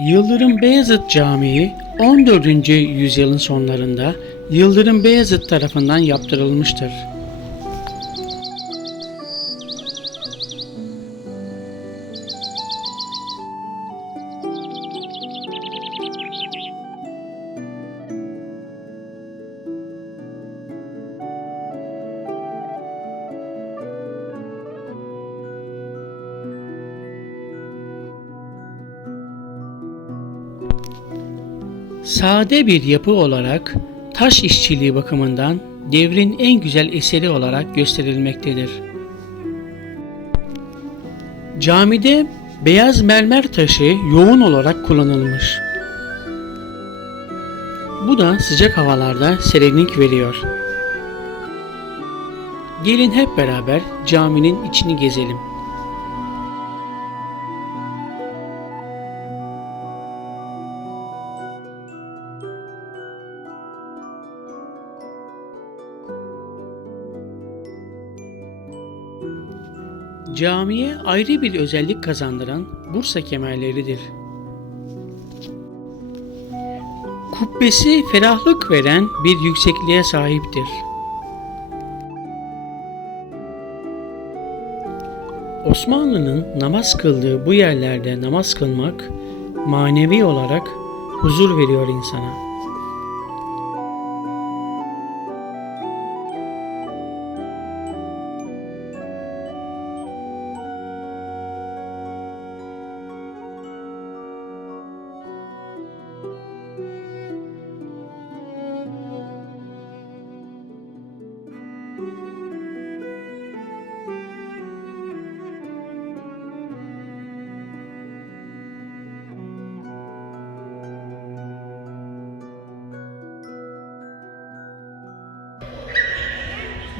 Yıldırım Beyazıt Camii 14. yüzyılın sonlarında Yıldırım Beyazıt tarafından yaptırılmıştır. Sade bir yapı olarak taş işçiliği bakımından devrin en güzel eseri olarak gösterilmektedir. Camide beyaz mermer taşı yoğun olarak kullanılmış. Bu da sıcak havalarda serinlik veriyor. Gelin hep beraber caminin içini gezelim. Camiye ayrı bir özellik kazandıran Bursa kemerleridir. Kubbesi ferahlık veren bir yüksekliğe sahiptir. Osmanlı'nın namaz kıldığı bu yerlerde namaz kılmak manevi olarak huzur veriyor insana.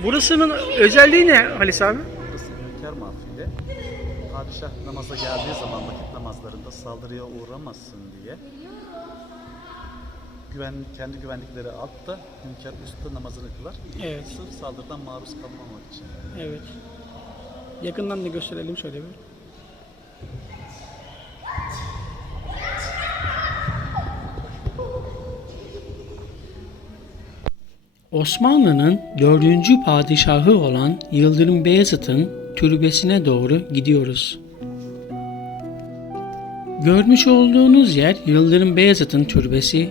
Burasının özelliği ne Halis abi? Burası hünkâr mahfili. Padişah namaza geldiği zaman vakit namazlarında saldırıya uğramasın diye güven, kendi güvenlikleri altta hünkâr üstte namazını kılar. Evet. Sırf saldırıdan maruz kalmamak için. Evet. Yakından da gösterelim şöyle bir. Osmanlı'nın dördüncü padişahı olan Yıldırım Beyazıt'ın türbesine doğru gidiyoruz. Görmüş olduğunuz yer Yıldırım Beyazıt'ın türbesi.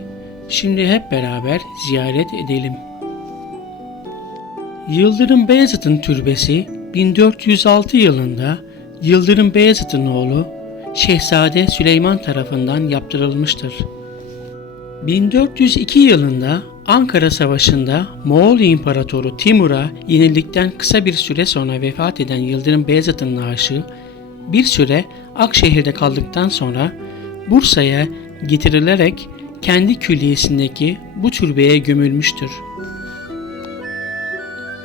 Şimdi hep beraber ziyaret edelim. Yıldırım Beyazıt'ın türbesi 1406 yılında Yıldırım Beyazıt'ın oğlu Şehzade Süleyman tarafından yaptırılmıştır. 1402 yılında Ankara Savaşı'nda Moğol İmparatoru Timur'a yenildikten kısa bir süre sonra vefat eden Yıldırım Beyazıt'ın naaşı bir süre Akşehir'de kaldıktan sonra Bursa'ya getirilerek kendi külliyesindeki bu türbeye gömülmüştür.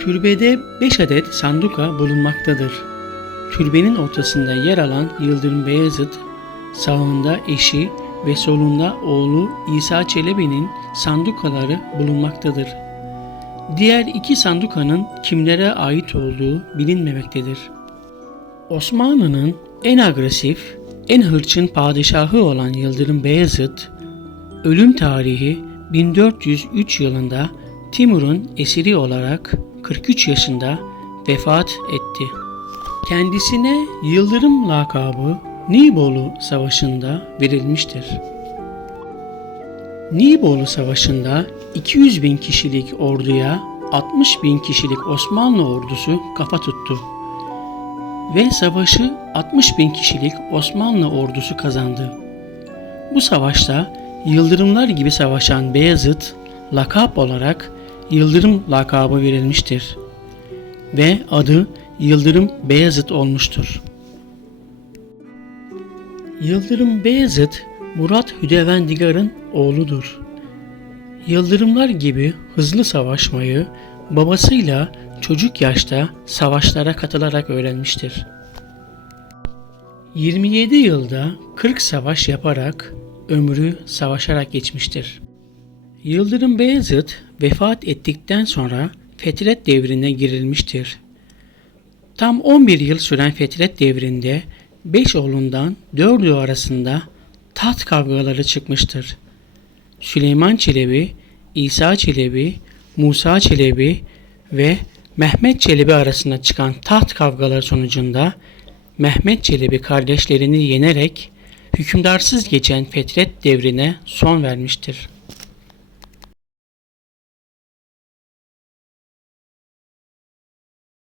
Türbede 5 adet sanduka bulunmaktadır. Türbenin ortasında yer alan Yıldırım Beyazıt, sağında eşi ve solunda oğlu İsa Çelebi'nin sandukaları bulunmaktadır. Diğer iki sandukanın kimlere ait olduğu bilinmemektedir. Osmanlı'nın en agresif, en hırçın padişahı olan Yıldırım Beyazıt, ölüm tarihi 1403 yılında Timur'un esiri olarak 43 yaşında vefat etti. Kendisine Yıldırım lakabı Nibolu Savaşı'nda verilmiştir. Nibolu Savaşı'nda 200 bin kişilik orduya 60 bin kişilik Osmanlı ordusu kafa tuttu ve savaşı 60 bin kişilik Osmanlı ordusu kazandı. Bu savaşta Yıldırımlar gibi savaşan Beyazıt lakap olarak Yıldırım lakabı verilmiştir ve adı Yıldırım Beyazıt olmuştur. Yıldırım Beyazıt Murat Hüdevendigar'ın oğludur. Yıldırımlar gibi hızlı savaşmayı babasıyla çocuk yaşta savaşlara katılarak öğrenmiştir. 27 yılda 40 savaş yaparak ömrü savaşarak geçmiştir. Yıldırım Beyazıt vefat ettikten sonra Fetret devrine girilmiştir. Tam 11 yıl süren Fetret devrinde 5 oğlundan 4'ü arasında taht kavgaları çıkmıştır. Süleyman Çelebi, İsa Çelebi, Musa Çelebi ve Mehmet Çelebi arasında çıkan taht kavgaları sonucunda Mehmet Çelebi kardeşlerini yenerek hükümdarsız geçen Fetret devrine son vermiştir.